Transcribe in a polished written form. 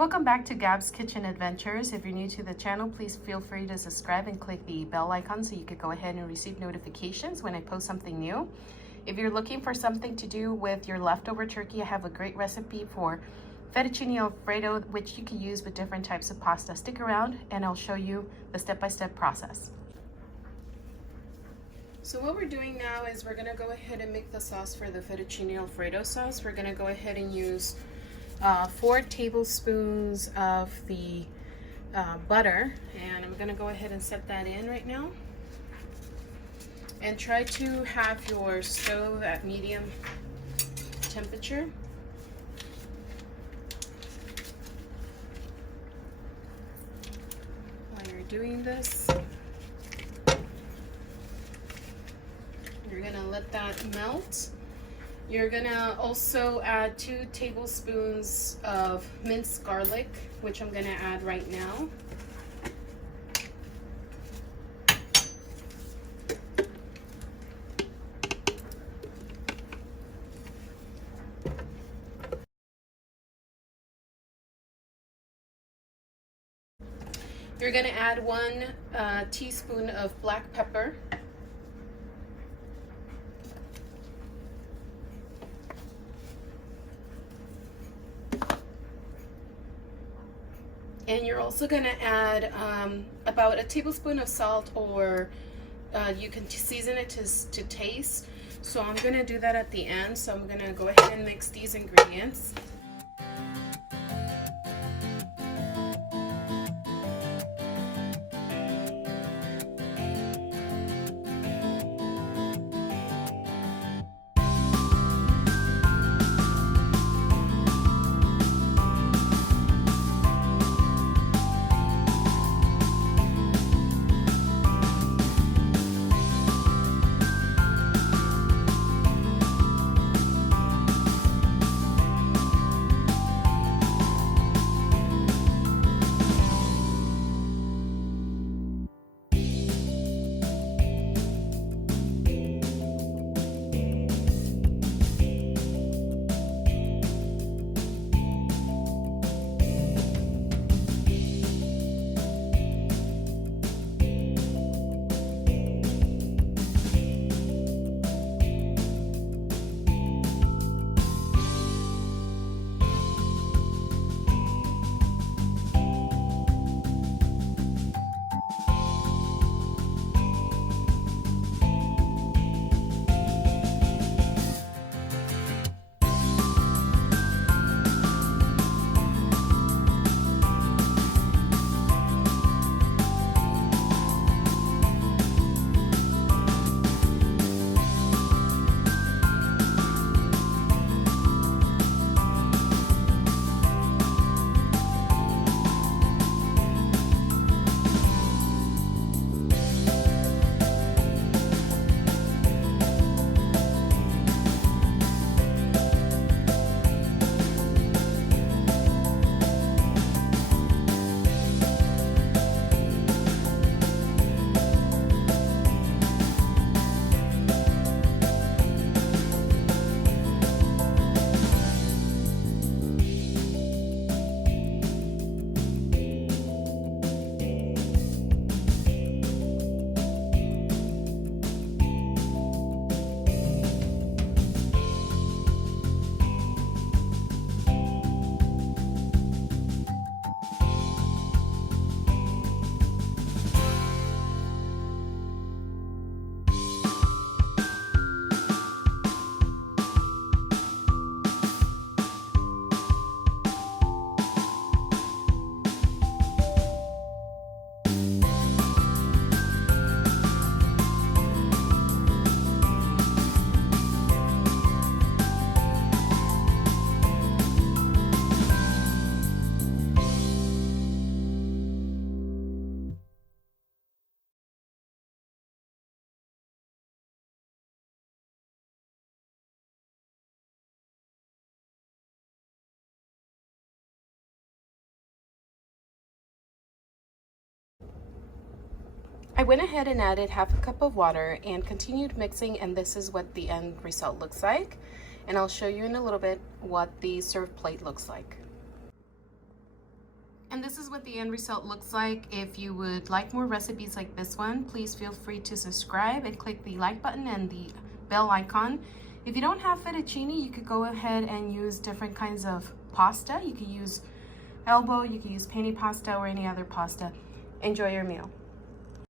Welcome back to Gabs Kitchen Adventures. If you're new to the channel, please feel free to subscribe and click the bell icon so you could go ahead and receive notifications when I post something new. If you're looking for something to do with your leftover turkey, I have a great recipe for Fettuccine Alfredo, which you can use with different types of pasta. Stick around and I'll show you the step-by-step process. So what we're doing now is we're gonna go ahead and make the sauce for the Fettuccine Alfredo sauce. We're gonna go ahead and use 4 tablespoons of the butter, and I'm gonna go ahead and set that in right now. And try to have your stove at medium temperature. While you're doing this, you're gonna let that melt. You're gonna also add 2 tablespoons of minced garlic, which I'm gonna add right now. You're gonna add 1 teaspoon of black pepper. And you're also going to add about a tablespoon of salt, or you can season it to taste. So I'm going to do that at the end. So I'm going to go ahead and mix these ingredients. I went ahead and added half a cup of water and continued mixing, and this is what the end result looks like. And I'll show you in a little bit what the served plate looks like. And this is what the end result looks like. If you would like more recipes like this one, please feel free to subscribe and click the like button and the bell icon. If you don't have fettuccine, you could go ahead and use different kinds of pasta. You could use elbow, you could use penne pasta or any other pasta. Enjoy your meal.